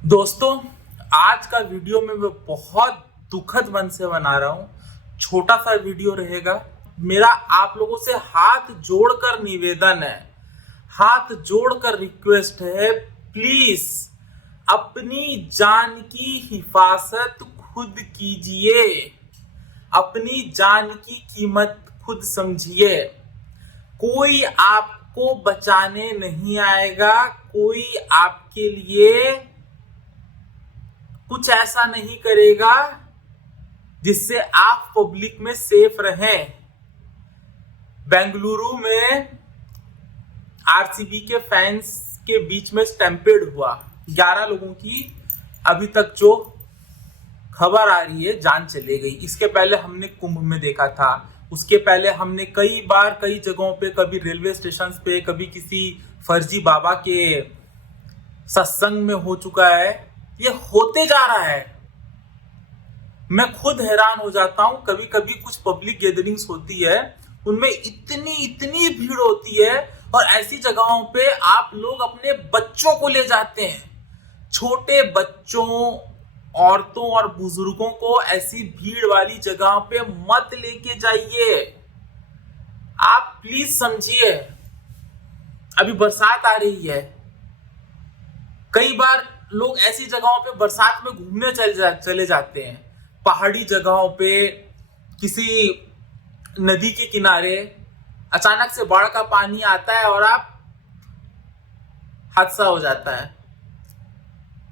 दोस्तों, आज का वीडियो में मैं बहुत दुखद मन से बना रहा हूं। छोटा सा वीडियो रहेगा। मेरा आप लोगों से हाथ जोड़कर निवेदन है, हाथ जोड़कर रिक्वेस्ट है, प्लीज अपनी जान की हिफाजत खुद कीजिए। अपनी जान की कीमत खुद समझिए। कोई आपको बचाने नहीं आएगा, कोई आपके लिए कुछ ऐसा नहीं करेगा जिससे आप पब्लिक में सेफ रहें। बेंगलुरु में आरसीबी के फैंस के बीच में स्टैम्पेड हुआ, 11 लोगों की अभी तक जो खबर आ रही है जान चले गई। इसके पहले हमने कुंभ में देखा था, उसके पहले हमने कई बार कई जगहों पे, कभी रेलवे स्टेशन पे, कभी किसी फर्जी बाबा के सत्संग में हो चुका है। ये होते जा रहा है। मैं खुद हैरान हो जाता हूं। कभी कभी कुछ पब्लिक गैदरिंग्स होती है, उनमें इतनी इतनी भीड़ होती है और ऐसी जगहों पे आप लोग अपने बच्चों को ले जाते हैं। छोटे बच्चों, औरतों और बुजुर्गों को ऐसी भीड़ वाली जगहों पे मत लेके जाइए। आप प्लीज समझिए। अभी बरसात आ रही है, कई बार लोग ऐसी जगहों पे बरसात में घूमने चले जाते हैं। पहाड़ी जगहों पे, किसी नदी के किनारे अचानक से बाढ़ का पानी आता है और आप हादसा हो जाता है।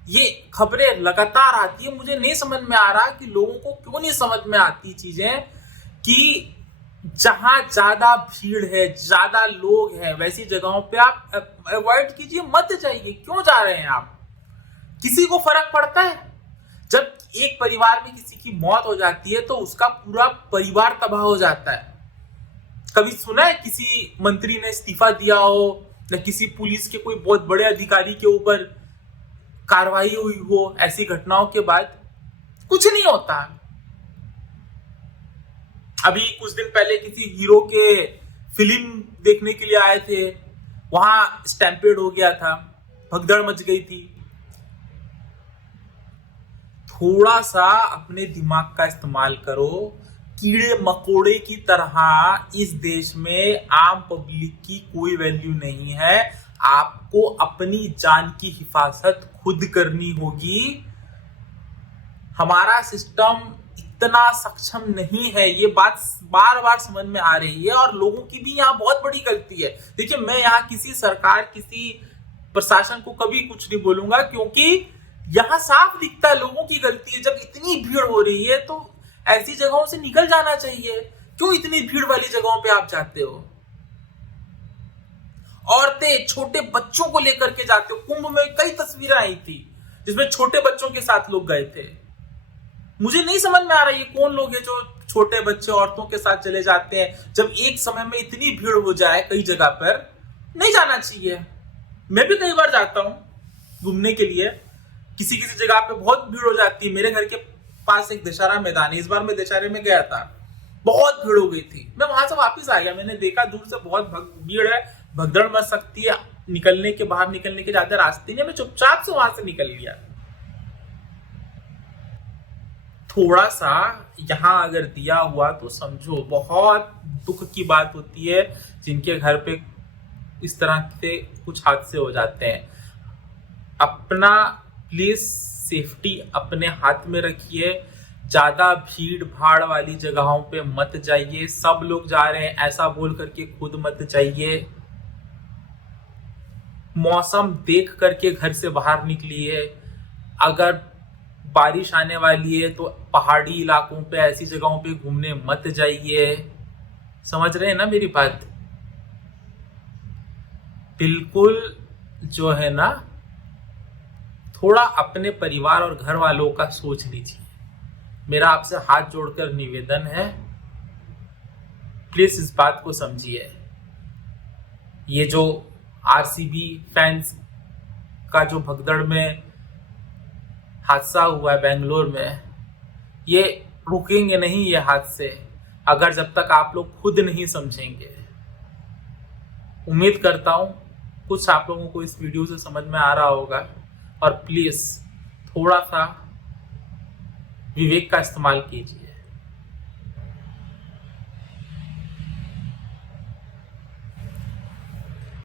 ये खबरें लगातार आती है। मुझे नहीं समझ में आ रहा कि लोगों को क्यों नहीं समझ में आती चीजें कि जहां ज्यादा भीड़ है, ज्यादा लोग हैं, वैसी जगहों पे आप अवॉइड कीजिए, मत जाइए। क्यों जा रहे हैं आप? किसी को फर्क पड़ता है? जब एक परिवार में किसी की मौत हो जाती है तो उसका पूरा परिवार तबाह हो जाता है। कभी सुना है किसी मंत्री ने इस्तीफा दिया हो या किसी पुलिस के कोई बहुत बड़े अधिकारी के ऊपर कार्रवाई हुई हो? ऐसी घटनाओं के बाद कुछ नहीं होता। अभी कुछ दिन पहले किसी हीरो के फिल्म देखने के लिए आए थे, वहां स्टैम्पेड हो गया था, भगदड़ मच गई थी। थोड़ा सा अपने दिमाग का इस्तेमाल करो। कीड़े मकोड़े की तरह इस देश में आम पब्लिक की कोई वैल्यू नहीं है। आपको अपनी जान की हिफाजत खुद करनी होगी। हमारा सिस्टम इतना सक्षम नहीं है, ये बात बार बार समझ में आ रही है और लोगों की भी यहाँ बहुत बड़ी गलती है। देखिए, मैं यहाँ किसी सरकार, किसी प्रशासन को कभी कुछ नहीं बोलूंगा, क्योंकि यहां साफ दिखता है लोगों की गलती है। जब इतनी भीड़ हो रही है तो ऐसी जगहों से निकल जाना चाहिए। क्यों इतनी भीड़ वाली जगहों पे आप जाते हो? औरतें, छोटे बच्चों को लेकर के जाते हो। कुंभ में कई तस्वीरें आई थी जिसमें छोटे बच्चों के साथ लोग गए थे। मुझे नहीं समझ में आ रहा है कौन लोग हैं जो छोटे बच्चे, औरतों के साथ चले जाते हैं। जब एक समय में इतनी भीड़ हो जाए कई जगह पर, नहीं जाना चाहिए। मैं भी कई बार जाता हूं घूमने के लिए, किसी किसी जगह पे बहुत भीड़ हो जाती है। मेरे घर के पास एक दशहरा मैदान है, इस बार मैं दशहरे में गया था, बहुत भीड़ हो गई थी। मैं वहां से वापस आ गया। मैंने देखा दूर से बहुत भीड़ है, भगदड़ मच सकती है, निकलने के, बाहर निकलने के ज्यादा रास्ते नहीं। मैं चुपचाप से वहां से निकल गया। थोड़ा सा यहां अगर दिया हुआ तो समझो। बहुत दुख की बात होती है जिनके घर पे इस तरह से कुछ हादसे हो जाते हैं। अपना प्लीज सेफ्टी अपने हाथ में रखिए। ज्यादा भीड़ भाड़ वाली जगहों पे मत जाइए। सब लोग जा रहे हैं ऐसा बोल करके खुद मत जाइए। मौसम देख करके घर से बाहर निकलिए। अगर बारिश आने वाली है तो पहाड़ी इलाकों पे, ऐसी जगहों पे घूमने मत जाइए। समझ रहे हैं ना मेरी बात? बिल्कुल जो है ना, थोड़ा अपने परिवार और घर वालों का सोच लीजिए। मेरा आपसे हाथ जोड़कर निवेदन है, प्लीज इस बात को समझिए। ये जो आरसीबी फैंस का जो भगदड़ में हादसा हुआ है बेंगलोर में, ये रुकेंगे नहीं ये हादसे, अगर जब तक आप लोग खुद नहीं समझेंगे। उम्मीद करता हूं कुछ आप लोगों को इस वीडियो से समझ में आ रहा होगा। और प्लीज थोड़ा सा विवेक का इस्तेमाल कीजिए।